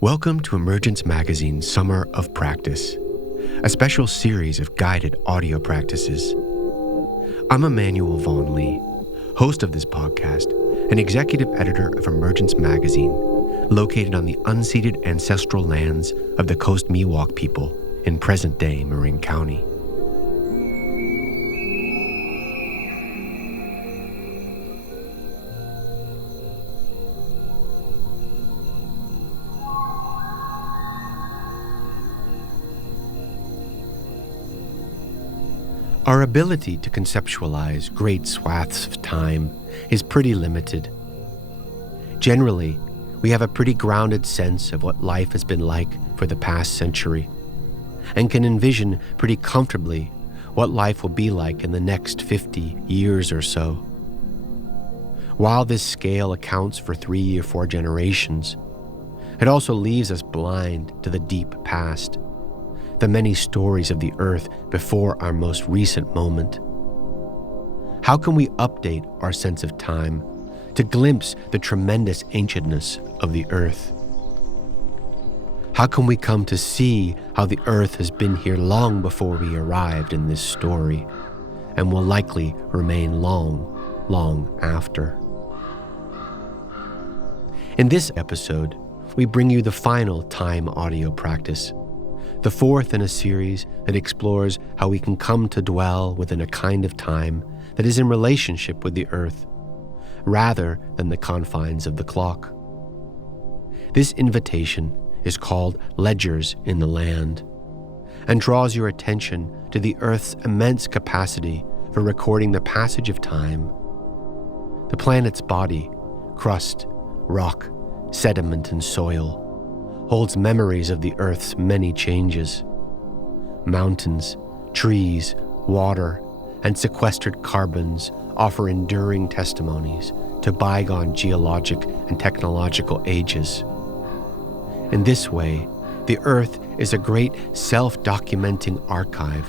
Welcome to Emergence Magazine's Summer of Practice, a special series of guided audio practices. I'm Emmanuel Vaughn Lee, host of this podcast and executive editor of Emergence Magazine, located on the unceded ancestral lands of the Coast Miwok people in present-day Marin County. Our ability to conceptualize great swaths of time is pretty limited. Generally, we have a pretty grounded sense of what life has been like for the past century, and can envision pretty comfortably what life will be like in the next 50 years or so. While this scale accounts for 3 or 4 generations, it also leaves us blind to the deep past, the many stories of the earth before our most recent moment. How can we update our sense of time to glimpse the tremendous ancientness of the earth? How can we come to see how the earth has been here long before we arrived in this story, and will likely remain long, long after? In this episode, we bring you the final time audio practice, the fourth in a series that explores how we can come to dwell within a kind of time that is in relationship with the earth, rather than the confines of the clock. This invitation is called Ledgers in the Land, and draws your attention to the earth's immense capacity for recording the passage of time. The planet's body, crust, rock, sediment, and soil holds memories of the earth's many changes. Mountains, trees, water, and sequestered carbons offer enduring testimonies to bygone geologic and technological ages. In this way, the earth is a great self-documenting archive,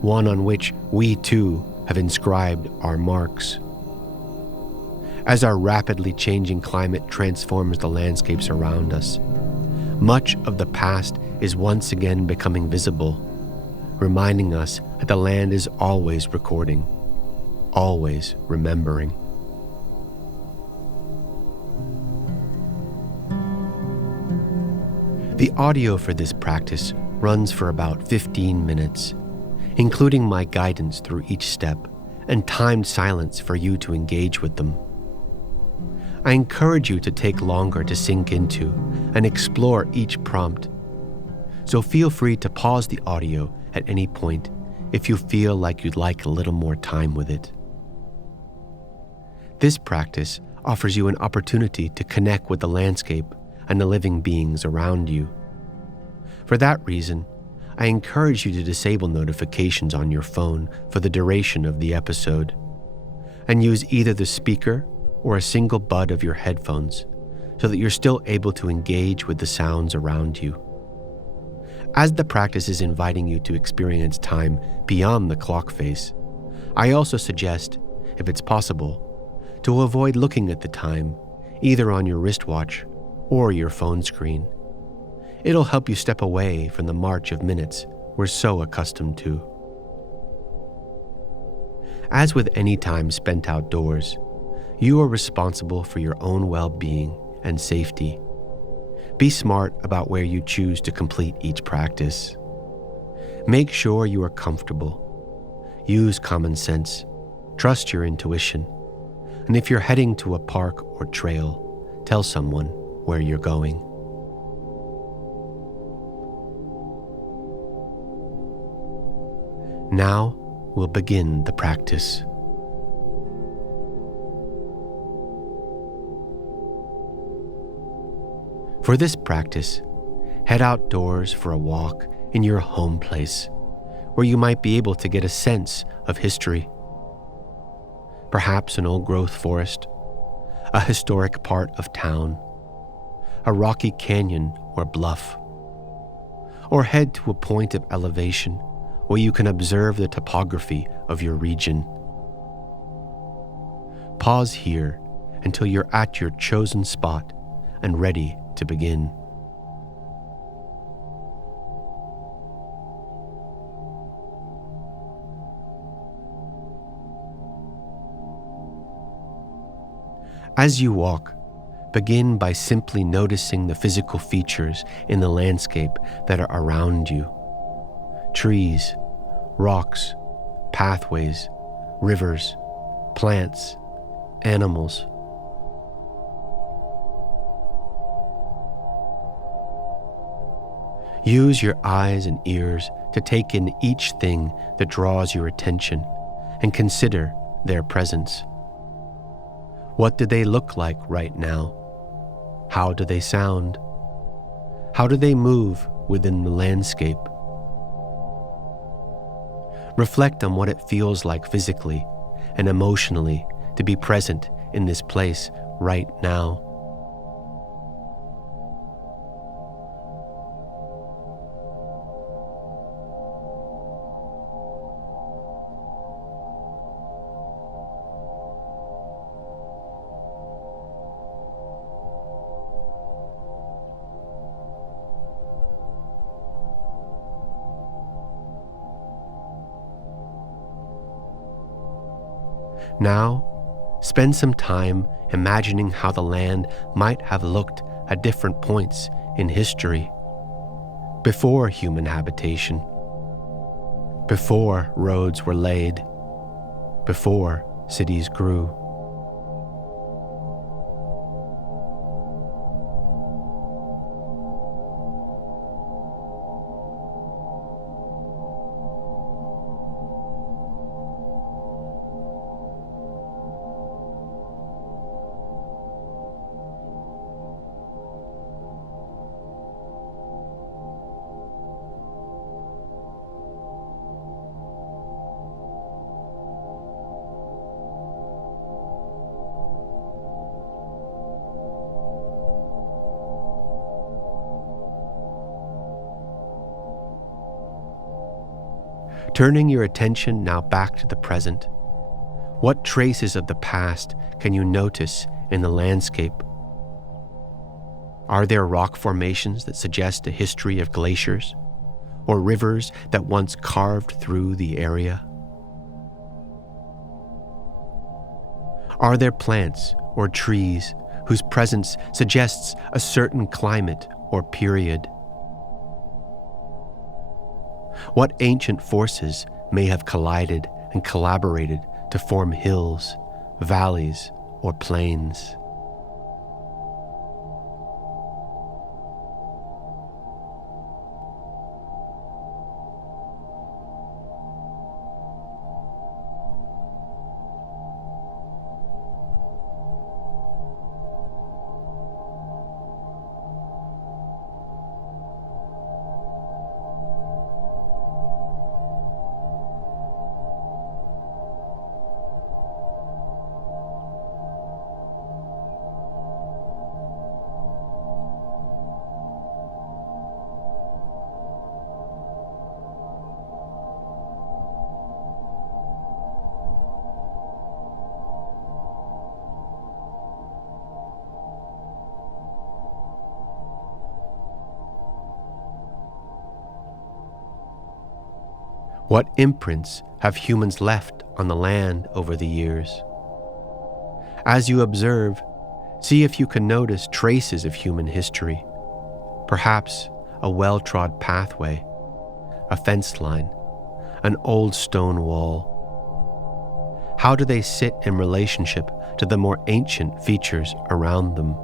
one on which we too have inscribed our marks. As our rapidly changing climate transforms the landscapes around us, much of the past is once again becoming visible, reminding us that the land is always recording, always remembering. The audio for this practice runs for about 15 minutes, including my guidance through each step and timed silence for you to engage with them. I encourage you to take longer to sink into and explore each prompt, so feel free to pause the audio at any point if you feel like you'd like a little more time with it. This practice offers you an opportunity to connect with the landscape and the living beings around you. For that reason, I encourage you to disable notifications on your phone for the duration of the episode, and use either the speaker or a single bud of your headphones so that you're still able to engage with the sounds around you. As the practice is inviting you to experience time beyond the clock face, I also suggest, if it's possible, to avoid looking at the time, either on your wristwatch or your phone screen. It'll help you step away from the march of minutes we're so accustomed to. As with any time spent outdoors, you are responsible for your own well-being and safety. Be smart about where you choose to complete each practice. Make sure you are comfortable. Use common sense. Trust your intuition. And if you're heading to a park or trail, tell someone where you're going. Now we'll begin the practice. For this practice, head outdoors for a walk in your home place, where you might be able to get a sense of history. Perhaps an old-growth forest, a historic part of town, a rocky canyon or bluff, or head to a point of elevation where you can observe the topography of your region. Pause here until you're at your chosen spot and ready to begin. As you walk, begin by simply noticing the physical features in the landscape that are around you. Trees, rocks, pathways, rivers, plants, animals. Use your eyes and ears to take in each thing that draws your attention and consider their presence. What do they look like right now? How do they sound? How do they move within the landscape? Reflect on what it feels like physically and emotionally to be present in this place right now. Now, spend some time imagining how the land might have looked at different points in history, before human habitation, before roads were laid, before cities grew. Turning your attention now back to the present, what traces of the past can you notice in the landscape? Are there rock formations that suggest a history of glaciers, or rivers that once carved through the area? Are there plants or trees whose presence suggests a certain climate or period? What ancient forces may have collided and collaborated to form hills, valleys, or plains? What imprints have humans left on the land over the years? As you observe, see if you can notice traces of human history, perhaps a well-trod pathway, a fence line, an old stone wall. How do they sit in relationship to the more ancient features around them?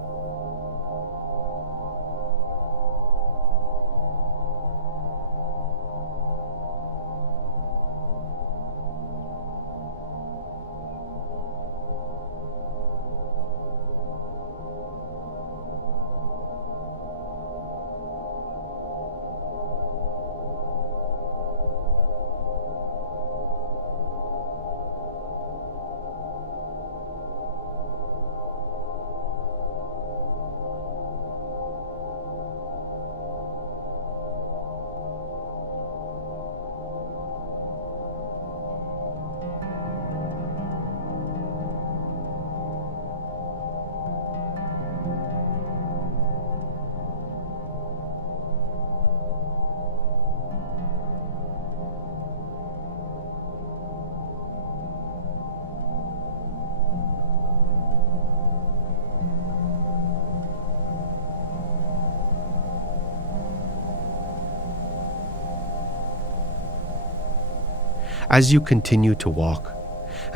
As you continue to walk,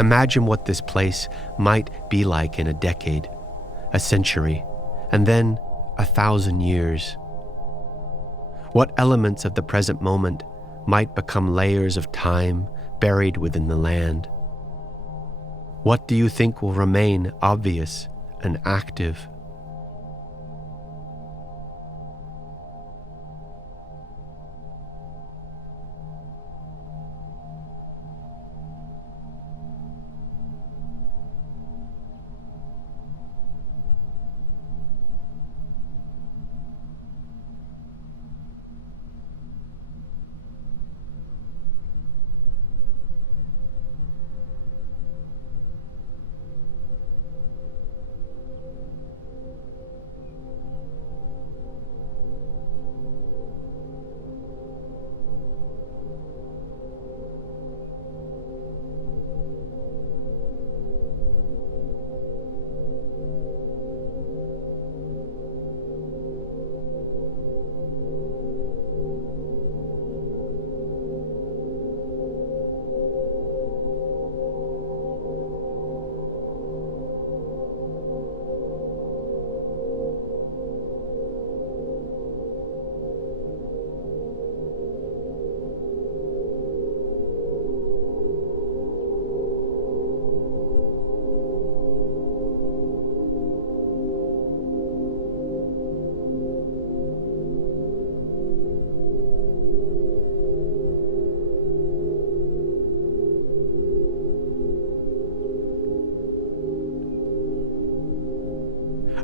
imagine what this place might be like in a decade, a century, and then 1,000 years. What elements of the present moment might become layers of time buried within the land? What do you think will remain obvious and active?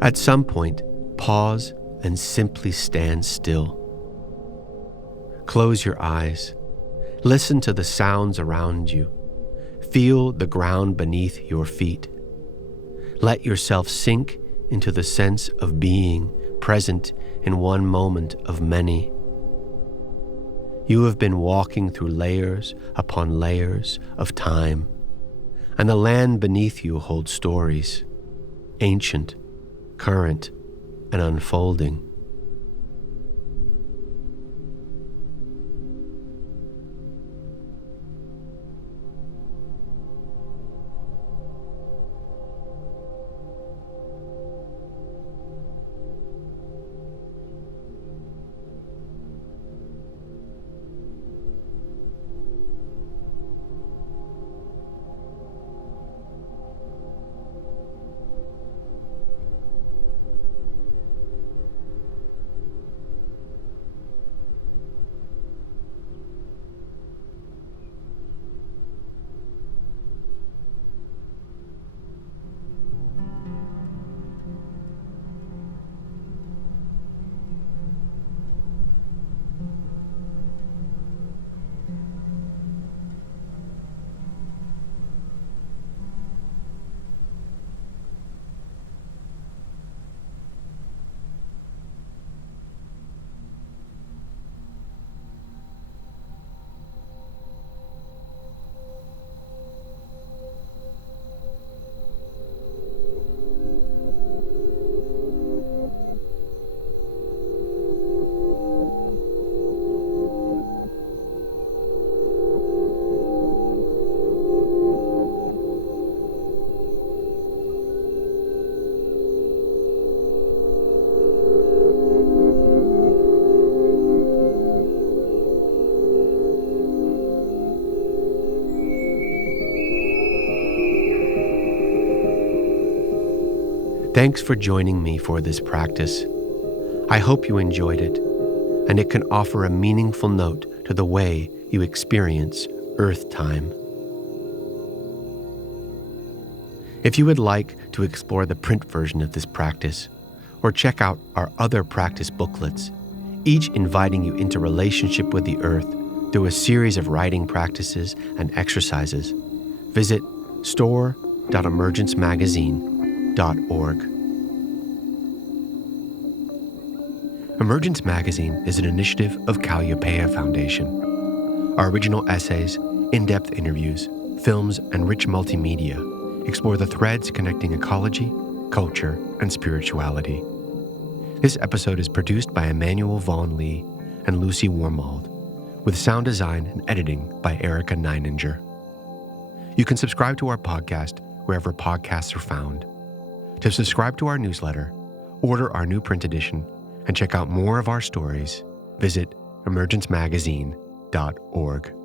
At some point, pause and simply stand still. Close your eyes. Listen to the sounds around you. Feel the ground beneath your feet. Let yourself sink into the sense of being present in one moment of many. You have been walking through layers upon layers of time, and the land beneath you holds stories, ancient, current, and unfolding. Thanks for joining me for this practice. I hope you enjoyed it, and it can offer a meaningful note to the way you experience Earth time. If you would like to explore the print version of this practice, or check out our other practice booklets, each inviting you into relationship with the Earth through a series of writing practices and exercises, visit store.emergencemagazine.org. Emergence Magazine is an initiative of Calliopeia Foundation. Our original essays, in-depth interviews, films, and rich multimedia explore the threads connecting ecology, culture, and spirituality. This episode is produced by Emmanuel Vaughn Lee and Lucy Warmold, with sound design and editing by Erica Neininger. You can subscribe to our podcast wherever podcasts are found. To subscribe to our newsletter, order our new print edition, and check out more of our stories, visit emergencemagazine.org.